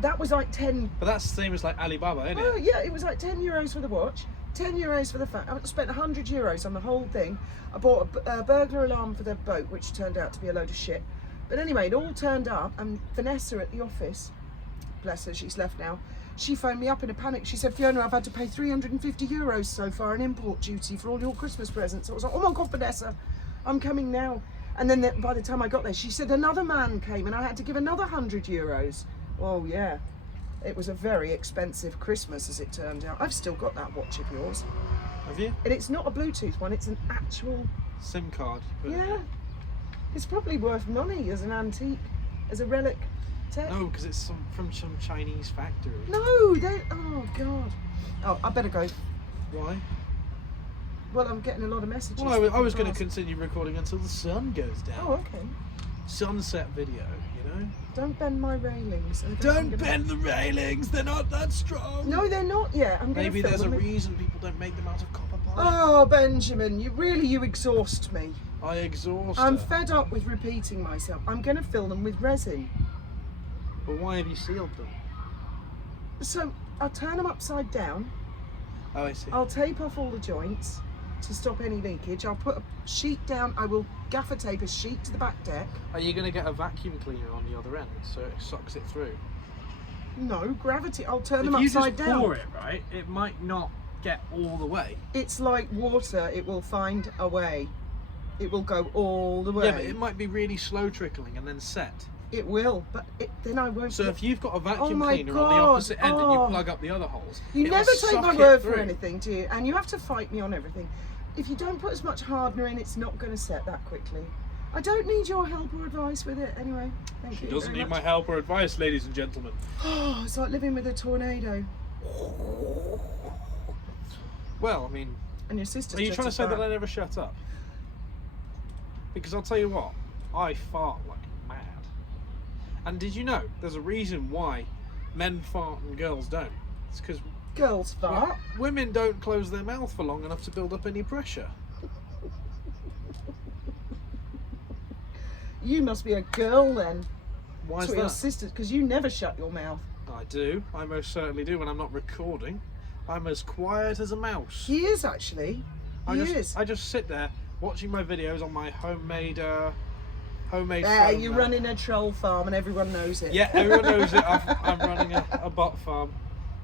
That was like 10. But that's the same as like Alibaba, isn't it? Oh yeah, it was like €10 for the watch, 10 euros for the fact. I spent 100 euros on the whole thing. I bought a burglar alarm for the boat, which turned out to be a load of shit. But anyway, it all turned up, and Vanessa at the office, bless her, she's left now, she phoned me up in a panic. She said, Fiona, I've had to pay 350 euros so far in import duty for all your Christmas presents. I was like, oh my God, Vanessa, I'm coming now. And then by the time I got there, she said another man came and I had to give another 100 euros. Oh yeah, it was a very expensive Christmas as it turned out. I've still got that watch of yours. Have you? And it's not a Bluetooth one, it's an actual... SIM card. Yeah. It's probably worth money as an antique, as a relic tech. No, because it's from some Chinese factory. No, they... Oh, God. Oh, I better go. Why? Well, I'm getting a lot of messages. Well, I was going to continue recording until the sun goes down. Oh, okay. Sunset video, you know? Don't bend my railings. Don't bend the railings, they're not that strong. No, they're not yet. I'm going to Maybe there's a reason people don't make them out of copper pipe. Oh, Benjamin, you exhaust me. I exhaust I'm her. fed up with repeating myself. I'm going to fill them with resin. But why have you sealed them? So I'll turn them upside down. Oh, I see. I'll tape off all the joints to stop any leakage. I'll put a sheet down. I will gaffer tape a sheet to the back deck. Are you going to get a vacuum cleaner on the other end so it sucks it through? No, gravity. I'll turn them If you upside just down. pour it, right, it might not get all the way. It's like water. It will find a way. It will go all the way. Yeah, but it might be really slow trickling and then set. It will, but then I won't. So if you've got a vacuum my cleaner on the God. opposite end and you plug up the other holes, You it'll never take suck my it word for through. anything, do you? And you have to fight me on everything. If you don't put as much hardener in, it's not going to set that quickly. I don't need your help or advice with it. Anyway, thank you. She doesn't very need much. my help or advice, ladies and gentlemen. Oh, it's like living with a tornado. Well, I mean, And your sister's are you just trying to as say that bad. I never shut up? Because I'll tell you what, I fart like mad. And did you know there's a reason why men fart and girls don't? It's because Girls fart. women don't close their mouth for long enough to build up any pressure. You must be a girl then. Why is to your that? sisters, because you never shut your mouth. I do. I most certainly do when I'm not recording. I'm as quiet as a mouse. He is actually. He is. I just sit there watching my videos on my homemade phone. You're now. running a troll farm and everyone knows it. Yeah, everyone knows it. I'm running a bot farm.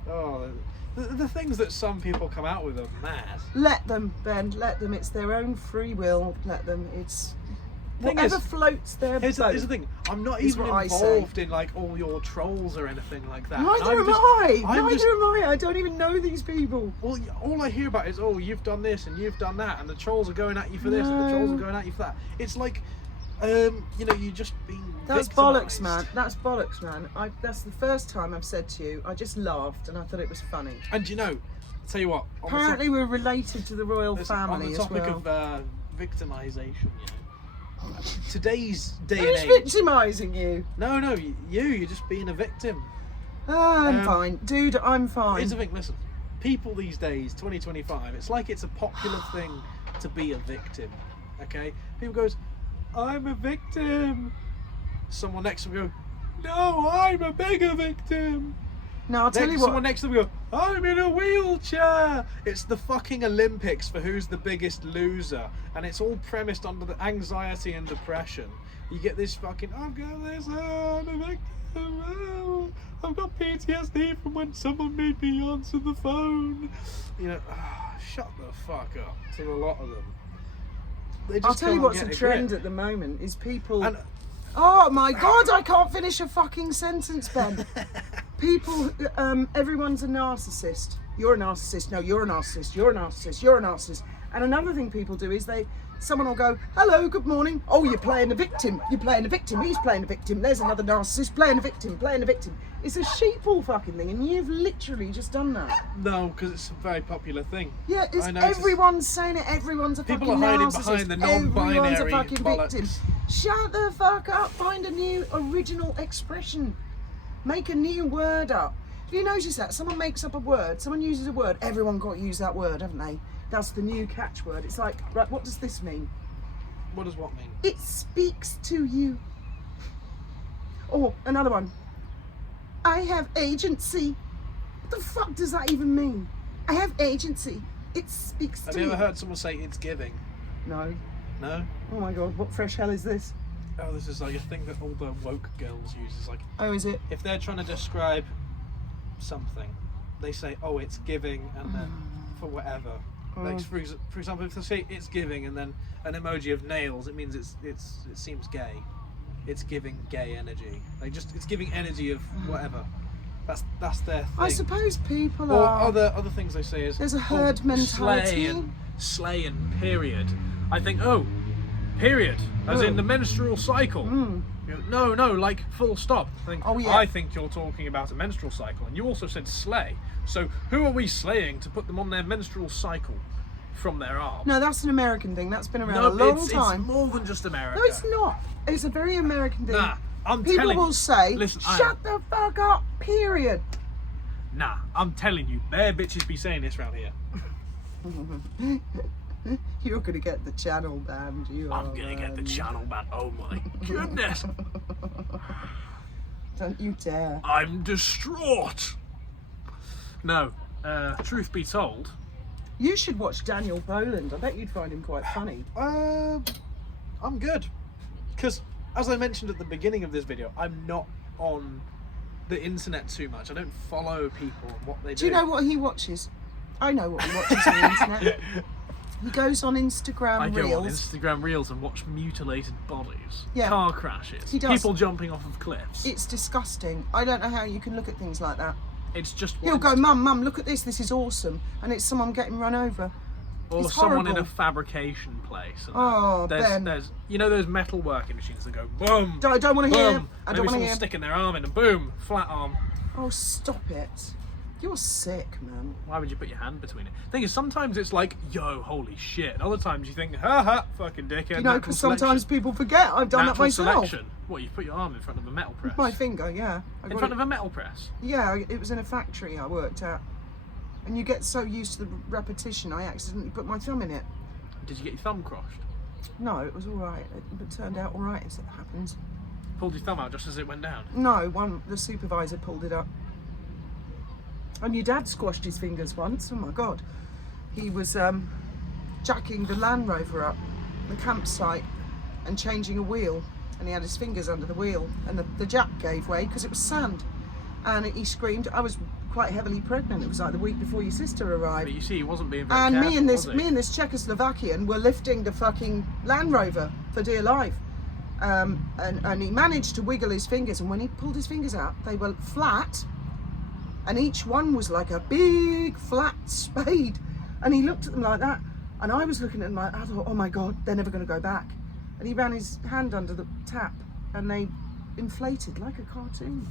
Oh, the things that some people come out with are mad. Let them, Ben. Let them. It's their own free will. Let them. It's Thing whatever is, floats their Here's boat. the thing. I'm not is even what I say. involved in like all your trolls or anything like that. Neither I'm am just- I. I'm Neither just- am I. I don't even know these people. Well, all I hear about is, oh, you've done this and you've done that, and the trolls are going at you for this, and the trolls are No. going at you for that. It's like, you know, you're just being That's victimised. bollocks, man. That's bollocks, man. That's the first time I've said to you. I just laughed and I thought it was funny. And you know, I'll tell you what. on the Apparently, we're related to the royal listen, family on the as topic well. of victimisation, you know, today's day Who's and age. victimising you? No, you're just being a victim. I'm fine, dude. I'm fine. Here's the thing, listen. People these days, 2025, it's like it's a popular thing to be a victim. Okay? People goes, I'm a victim. Someone next to them go, no, I'm a bigger victim. No, I'll tell you Someone what. next to them go, I'm in a wheelchair. It's the fucking Olympics for who's the biggest loser, and it's all premised under the anxiety and depression. You get this fucking, I've got this, I'm a victim. Oh, I've got PTSD from when someone made me answer the phone. You know, shut the fuck up to a lot of them. They just I'll tell you can't what's get a trend grip. at the moment is people. And Oh my God! I can't finish a fucking sentence, Ben. People, everyone's a narcissist. You're a narcissist. No, you're a narcissist. You're a narcissist. You're a narcissist. And another thing people do is someone will go, hello, good morning. Oh, you're playing a victim. You're playing a victim. He's playing a victim. There's another narcissist playing a victim, playing a victim. It's a sheeple fucking thing, and you've literally just done that. no, because it's a very popular thing. Yeah, it's I noticed. everyone's saying it. Everyone's a People fucking are hiding narcissist. behind the Everyone's a non-binary fucking bollocks. victim. Shut the fuck up. Find a new original expression. Make a new word up. Have you noticed that? Someone makes up a word, someone uses a word, everyone got to use that word, haven't they? That's the new catchword. It's like, right, what does this mean? What does what mean? It speaks to you. Or another one. I have agency. What the fuck does that even mean? I have agency. It speaks Have to you me. ever heard someone say it's giving? No. No? Oh my god, what fresh hell is this? Oh, this is like a thing that all the woke girls use. It's like, Oh, is it? if they're trying to describe something, they say, oh, it's giving, and then for whatever. Like, for example, if they say it's giving and then an emoji of nails, it means it seems gay. It's giving gay energy. Like, just, it's giving energy of whatever. That's their thing. I suppose people Or are... other things they say is, There's a herd mentality. Slay and period. I think, oh, period, as in the menstrual cycle. You know, no, like full stop. I think you're talking about a menstrual cycle, and you also said slay. So who are we slaying to put them on their menstrual cycle from their arm? No, that's an American thing. That's been around a long time. It's more than just America. No, it's not. It's a very American thing. Nah, People will say, listen, shut the fuck up, period. Nah, I'm telling you, bare bitches be saying this round here. You're gonna get the channel banned. I'm gonna get the channel banned. Oh my goodness. Don't you dare. I'm distraught. No, truth be told, You should watch Daniel Boland. I bet you'd find him quite funny. I'm good. Because, as I mentioned at the beginning of this video, I'm not on the internet too much. I don't follow people and what they do. Do you know what he watches? I know what he watches on the internet. He goes on Instagram Reels. I go on Instagram Reels and watch mutilated bodies, Yeah. car crashes, He does. people jumping off of cliffs. It's disgusting. I don't know how you can look at things like that. It's just He'll go, Mum, look at this. This is awesome. And it's someone getting run over. or It's someone in horrible. a fabrication place. And Oh, Ben. there's you know those metal working machines that go boom. I don't want to hear. boom. I Maybe don't want to someone's hear. sticking their arm in and boom, flat arm. Oh, stop it. You're sick, man. Why would you put your hand between it? Thing is, sometimes it's like, yo, holy shit. And other times you think, ha ha, fucking dickhead. You know, natural because sometimes selection. people forget. I've done that Natural myself. selection. What, you put your arm in front of a metal press? My finger, yeah. In front of a metal press? Yeah, it was in a factory I worked at. And you get so used to the repetition, I accidentally put my thumb in it. Did you get your thumb crushed? No, it was all right. It turned out all right as it happens. Pulled your thumb out just as it went down? No, the supervisor pulled it up. And your dad squashed his fingers once. Oh my God. He was jacking the Land Rover up the campsite and changing a wheel. And he had his fingers under the wheel. And the jack gave way because it was sand. And he screamed. I was quite heavily pregnant. It was like the week before your sister arrived. But you see, he wasn't being very And careful, me and was he? this Czechoslovakian were lifting the fucking Land Rover for dear life. And he managed to wiggle his fingers, and when he pulled his fingers out, they were flat, and each one was like a big flat spade. And he looked at them like that, and I was looking at them like, I thought, oh my God, they're never going to go back. And he ran his hand under the tap, and they inflated like a cartoon.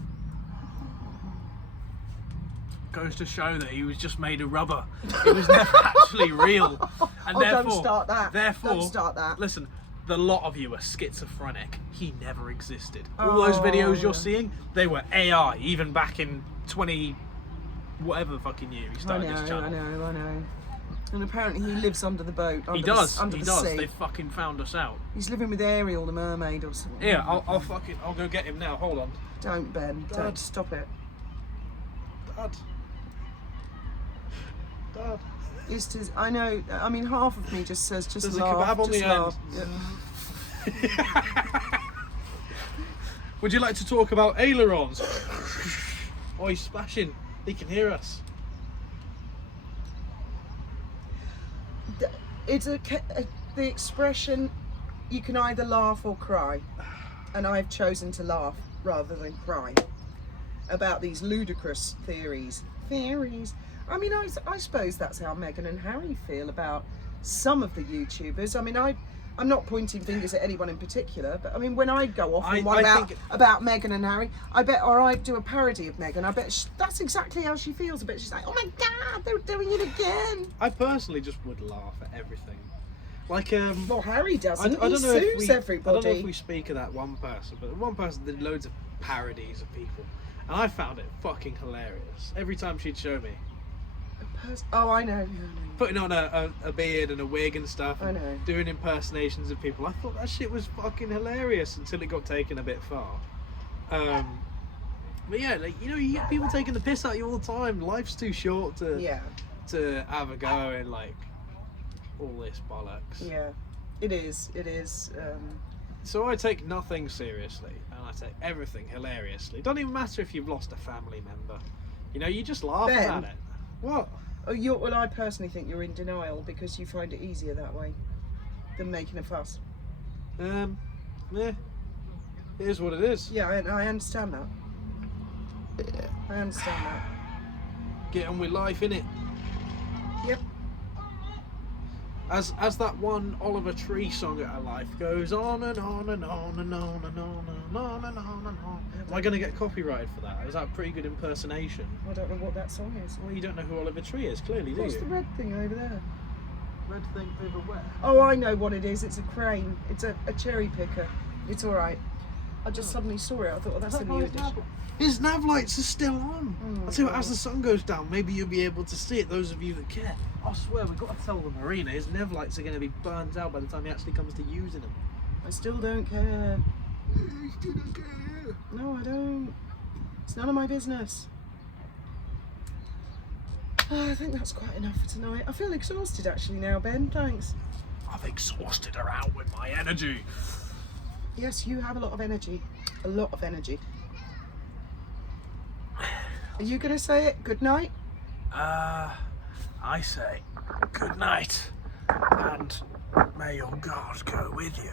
Goes to show that he was just made of rubber. It was never actually real. And Oh, therefore, don't start that. Therefore, Don't start that. Listen, the lot of you are schizophrenic. He never existed. All those videos you're seeing, they were AI, even back in 20... whatever the fucking year he started this channel. I know. And apparently he lives under the boat. Under He does. Under He the does. sea. They fucking found us out. He's living with Ariel, the mermaid, or something. Yeah, I'll go get him now. Hold on. Don't, Ben. Dad. Don't. Stop it. Dad. I know. I mean, half of me just says, just There's laugh. a kebab on just the laugh. end. Yeah. Would you like to talk about ailerons? Oh, he's splashing. He can hear us. It's the expression, you can either laugh or cry, and I've chosen to laugh rather than cry about these ludicrous theories. I mean, I suppose that's how Meghan and Harry feel about some of the YouTubers. I mean, I'm not pointing fingers at anyone in particular, but I mean, when I go off on one about Meghan and Harry, or I do a parody of Meghan, I bet that's exactly how she feels. I bet she's like, oh my God, they're doing it again. I personally just would laugh at everything. Like, Well, Harry doesn't. I don't know he sues everybody. I don't know if we speak of that one person, but one person did loads of parodies of people, and I found it fucking hilarious. Every time she'd show me. Oh, I know. Putting on a beard and a wig and stuff, and I know. doing impersonations of people. I thought that shit was fucking hilarious until it got taken a bit far. But yeah, like, you know, you get people taking the piss out of you all the time. Life's too short to to have a go in like all this bollocks. Yeah, it is. It is. So I take nothing seriously, and I take everything hilariously. Don't even matter if you've lost a family member. You know, you just laugh Ben. at it. What? Oh, well, I personally think you're in denial because you find it easier that way than making a fuss. Yeah, it is what it is. Yeah, I understand that. I understand that. Get on with life, innit? Yep. As that one Oliver Tree song at our life goes on and on and on and on and on and on and on and on. Am I going to get copyrighted for that? Is that a pretty good impersonation? I don't know what that song is. Well, you don't know who Oliver Tree is, clearly, do What's you? the red thing over there? Red thing over where? Oh, I know what it is. It's a crane. It's a cherry picker. It's all right. I just suddenly saw it. I thought, well, that's a new edition. His nav lights are still on. Oh, I'll tell you what, God. as the sun goes down, maybe you'll be able to see it, those of you that care. I swear, we've got to tell the marina his nav lights are going to be burnt out by the time he actually comes to using them. I still don't care. You still don't care. No, I don't. It's none of my business. I think that's quite enough for tonight. I feel exhausted actually now, Ben. Thanks. I've exhausted her out with my energy. Yes, you have a lot of energy. A lot of energy. Are you going to say it? Good night? I say good night, and may your God go with you.